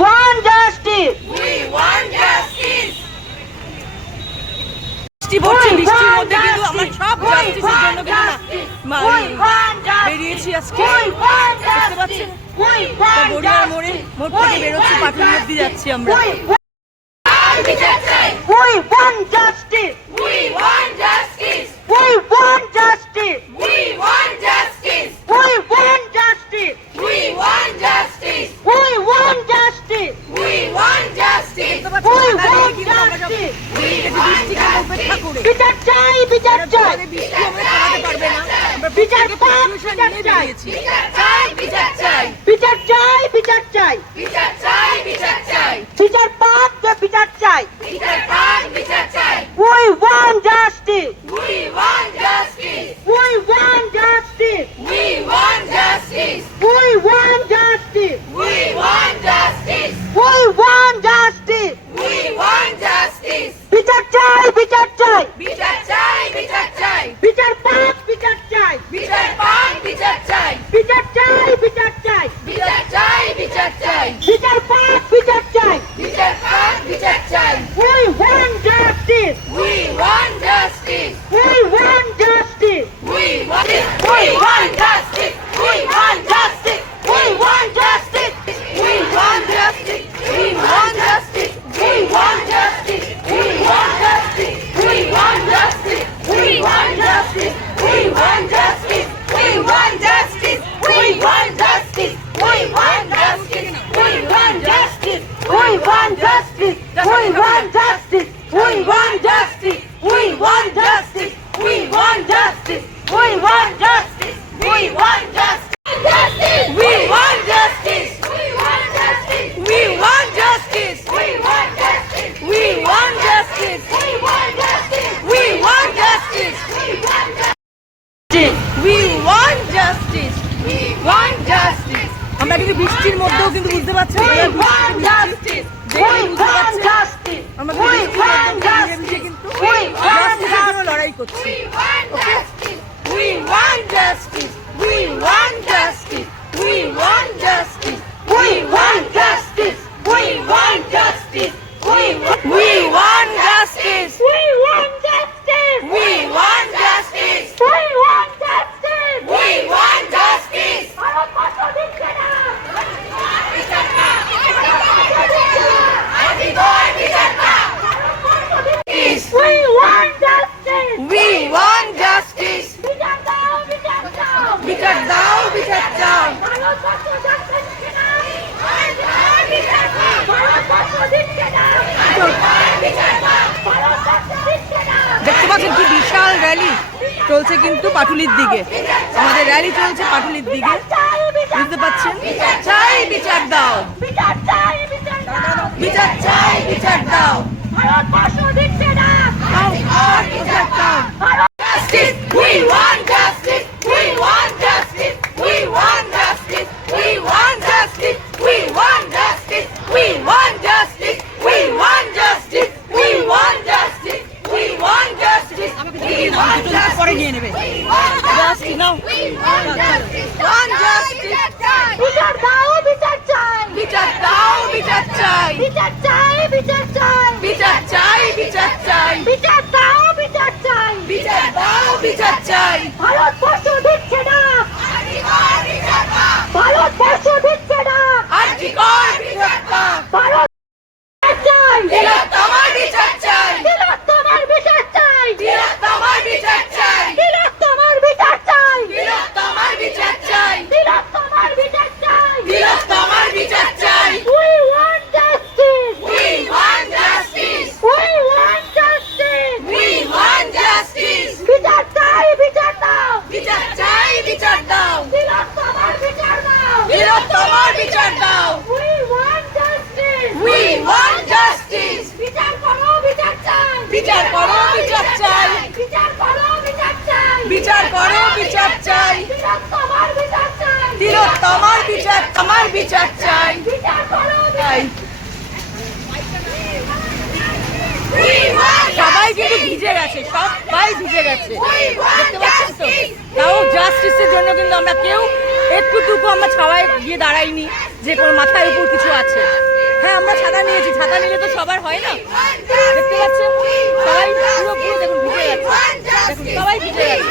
want justice. We want justice. মধ্যে কিন্তু আমরা সব জাস্টিসের জন্য কিন্তু বেরোচ্ছি পাটুর মধ্যে যাচ্ছি আমরা। বিচার চাই বিচার চাই। বিচার চাই। বিচার চাই। বিচার চাই। বিচার চাই বিচার চাই। বিচার চাই বিচার পাক বিচার চাই। বিচার পাক বিচার চাই। We want He got a five. Justice we আমরা কিন্তু বৃষ্টির মধ্যেও কিন্তু বুঝতে পারছি উই ওয়ান্ট জাস্টিস আমরা লড়াই করছি। Okay we want justice we want justice we rally চলছে কিন্তু পাটুলির দিকে। আমাদের র্যালি চলছে পাটুলির দিকে। বুঝতে পারছেন? চাই বিচার দাও। বিচার চাই বিচার দাও। ভারতবর্ষ দিচ্ছে না। চাই ভারতবর্ষ করো বিচার চাই। তিলোত্তমার বিচার তোমার বিচার চাই। তাই। সবাই কিন্তু ভিজে গেছে, সবাই ভিজে গেছে। দেখতে পাচ্ছেন তো? তাও জাস্টিসের জন্য কিন্তু আমরা কেউ একটু টুকু আমরা সবাই গিয়ে দাঁড়াইনি যে কোনো মাথায় উপর কিছু আছে। হ্যাঁ আমরা ছাতা নিয়েছি, ছাতা নিলে তো সবার হয় না? দেখতে পাচ্ছেন? সবাই পুরো পুরো দেখুন, ভিজে যাচ্ছে। দেখুন, সবাই ভিজে যাচ্ছে।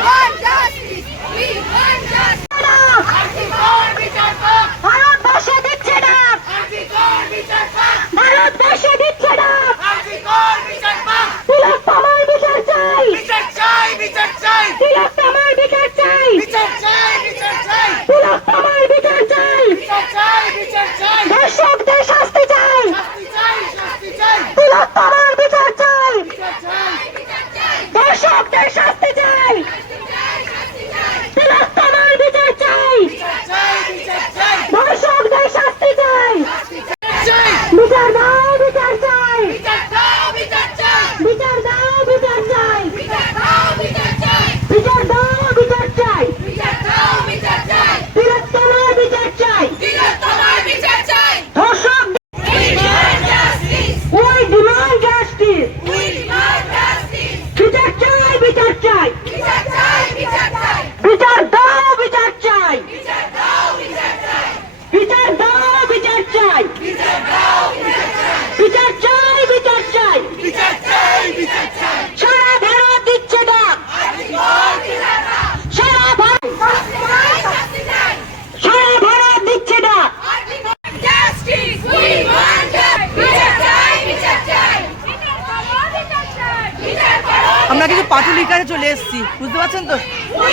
আমরা কিন্তু পাটুলির কাছে চলে এসেছি, বুঝতে পারছেন তো?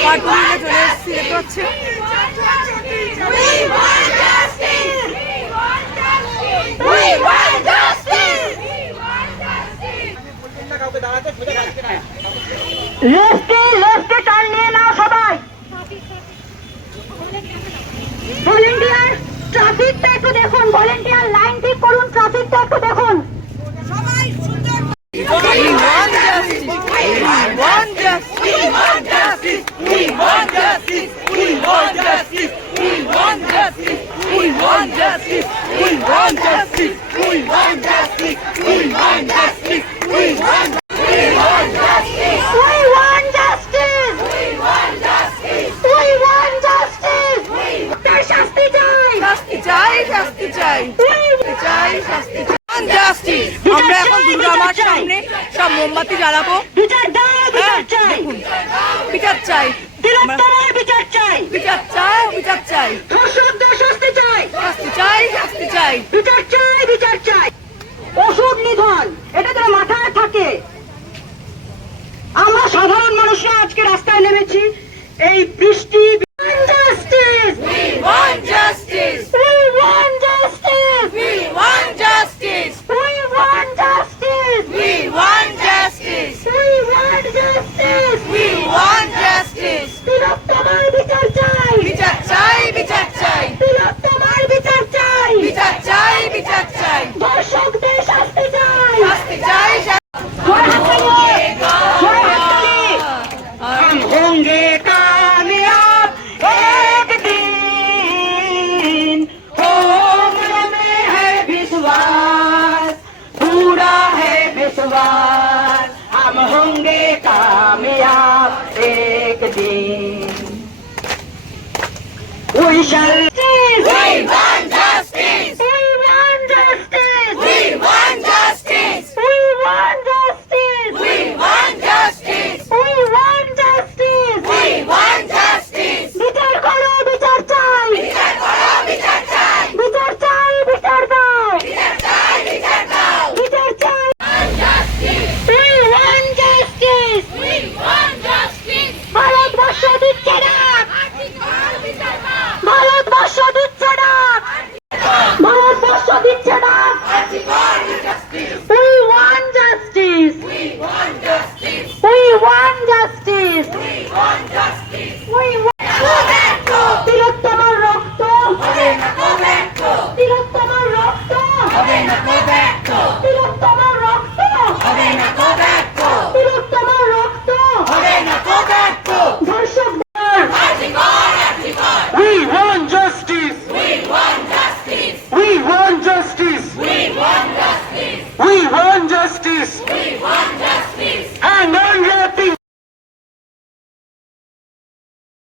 পাটুলির কাছে চলে এসেছি, দেখতে পাচ্ছেন? লেফটে লেফটে টার্ন নিয়ে নাও ভলেন্টিয়ার ট্রাফিকটা একটু দেখুন ভলেন্টিয়ার লাইন ঠিক করুন ট্রাফিকটা একটু দেখুন। আমরা এখন দুর্গা মার সামনে সব মোমবাতি জ্বালাবো। হ্যাঁ, বিচার চাই। বিচার চাই। বিচার চাই। বিচার চাই শাস্তি অসুখ নিধন এটা যেন মাথায় থাকে। আমরা সাধারণ মানুষরা আজকে রাস্তায় নেমেছি। এই বৃষ্টি We shall. We want